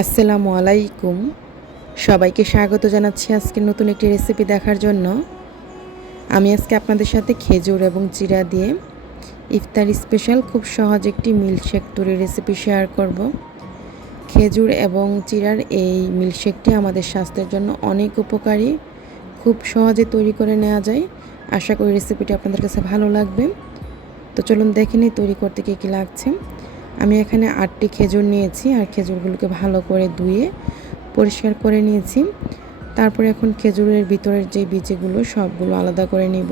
আসসালামু আলাইকুম। সবাইকে স্বাগত জানাচ্ছি আজকে নতুন একটি রেসিপি দেখার জন্য। আমি আজকে আপনাদের সাথে খেজুর এবং চিড়া দিয়ে ইফতার স্পেশাল খুব সহজ একটি মিল্কশেক তৈরির রেসিপি শেয়ার করব। খেজুর এবং চিড়ার এই মিল্কশেকটি আমাদের স্বাস্থ্যের জন্য অনেক উপকারী, খুব সহজে তৈরি করে নেওয়া যায়। আশা করি রেসিপিটি আপনাদের কাছে ভালো লাগবে। তো চলুন দেখে নিই তৈরি করতে কী লাগছে। আমি এখানে 8টি খেজুর নিয়েছি আর খেজুরগুলোকে ভালো করে ধুয়ে পরিষ্কার করে নিয়েছি। তারপরে এখন খেজুরের ভিতরের যে বীজগুলো সবগুলো আলাদা করে নিব।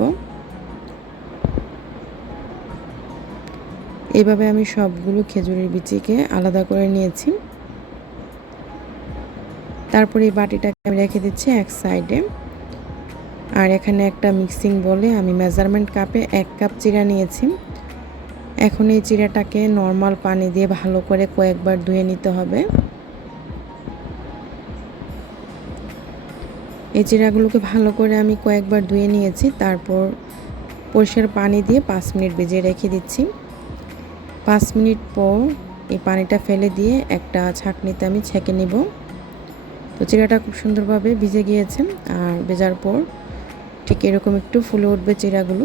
এইভাবে আমি সবগুলো খেজুরের বীজকে আলাদা করে নিয়েছি। তারপরে এই বাটিটাকে আমি রেখে দিচ্ছি এক সাইডে। আর এখানে একটা মিক্সিং বলে আমি মেজারমেন্ট কাপে 1 কাপ চিড়া নিয়েছি। এখন এই চিড়াটাকে নর্মাল পানি দিয়ে ভালো করে কয়েকবার ধুয়ে নিতে হবে। এই চিড়াগুলোকে ভালো করে আমি কয়েকবার ধুয়ে নিয়েছি। তারপর পরিষ্কার পানি দিয়ে 5 মিনিট ভিজিয়ে রেখে দিচ্ছি। 5 মিনিট পর এই পানিটা ফেলে দিয়ে একটা ছাঁকনিতে আমি ছেঁকে নিব। তো চিড়াটা খুব সুন্দরভাবে ভিজে গিয়েছে আর ভেজার পর ঠিক এরকম একটু ফুলে উঠবে চিড়াগুলো।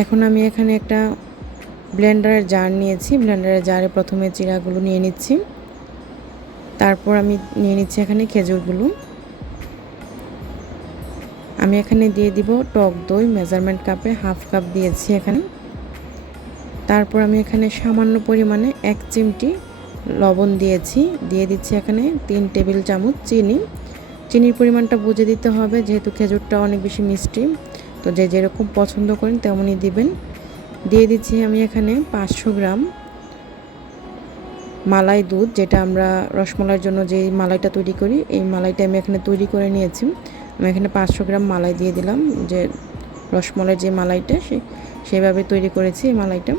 এখন আমি এখানে একটা ব্লেন্ডারের জার নিয়েছি। ব্লেন্ডারের জারে প্রথমে চিড়াগুলো নিয়ে নিচ্ছি। তারপর আমি নিয়ে নিচ্ছি এখানে খেজুরগুলো। আমি এখানে দিয়ে দিব টক দই, মেজারমেন্ট কাপে 1/2 কাপ দিয়েছি এখানে। তারপর আমি এখানে সামান্য পরিমাণে 1 চিমটি লবণ দিয়েছি। দিয়ে দিচ্ছি এখানে 3 টেবিল চামচ চিনি। চিনির পরিমাণটা বুঝে দিতে হবে, যেহেতু খেজুরটা অনেক বেশি মিষ্টি। তো যে যেরকম পছন্দ করেন তেমনই দিবেন। দিয়ে দিচ্ছি আমি এখানে 500 গ্রাম মালাই দুধ, যেটা আমরা রসমালাইয়ের জন্য যে মালাইটা তৈরি করি, এই মালাইটা আমি এখানে তৈরি করে নিয়েছি। আমি এখানে 500 গ্রাম মালাই দিয়ে দিলাম। যে রসমালাইয়ের যে মালাইটা সেভাবে তৈরি করেছি এই মালাইটা।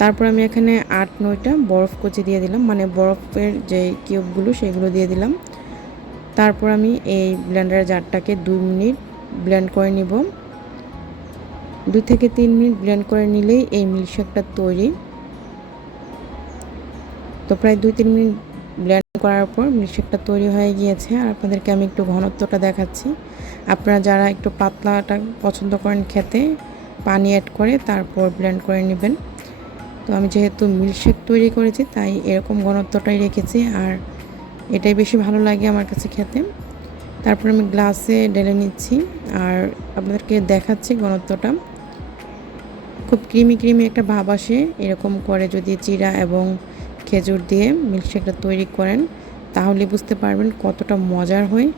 তারপর আমি এখানে 8-9টা বরফ কুচি দিয়ে দিলাম, মানে বরফের যে কিউবগুলো সেগুলো দিয়ে দিলাম। তারপর আমি এই ব্লেন্ডারের জারটাকে 2 মিনিট ব্লেন্ড করে নিব। 2 থেকে 3 মিনিট ব্লেন্ড করে নিলেই এই মিল্কশেকটা তৈরি। তো প্রায় 2-3 মিনিট ব্লেন্ড করার পর মিল্কশেকটা তৈরি হয়ে গিয়েছে। আর আপনাদেরকে আমি একটু ঘনত্বটা দেখাচ্ছি। আপনারা যারা একটু পাতলাটা পছন্দ করেন খেতে, পানি অ্যাড করে তারপর ব্লেন্ড করে নেবেন। তো আমি যেহেতু মিল্কশেক তৈরি করেছি তাই এরকম ঘনত্বটাই রেখেছি, আর এটাই বেশি ভালো লাগে আমার কাছে খেতে। তারপর আমি গ্লাসে ঢেলে নিচ্ছি আর আপনাদেরকে দেখাচ্ছি ঘনত্বটা। খুব ক্রিমি একটা ভাব আসে এরকম করে যদি চিড়া এবং খেজুর দিয়ে মিল্কশেকটা তৈরি করেন, তাহলে বুঝতে পারবেন কতটা মজার হয়।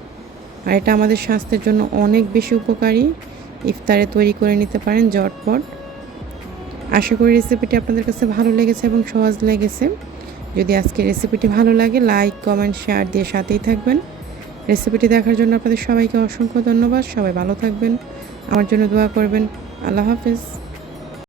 আর এটা আমাদের স্বাস্থ্যের জন্য অনেক বেশি উপকারী। ইফতারে তৈরি করে নিতে পারেন ঝটপট। আশা করি রেসিপিটি আপনাদের কাছে ভালো লেগেছে এবং সহজ লেগেছে। যদি আজকের রেসিপিটি ভালো লাগে, লাইক, কমেন্ট, শেয়ার দিয়ে সাথেই থাকবেন। রেসিপিটি দেখার জন্য আপনাদের সবাইকে অসংখ্য ধন্যবাদ। সবাই ভালো থাকবেন, আমার জন্য দোয়া করবেন। আল্লাহ হাফেজ।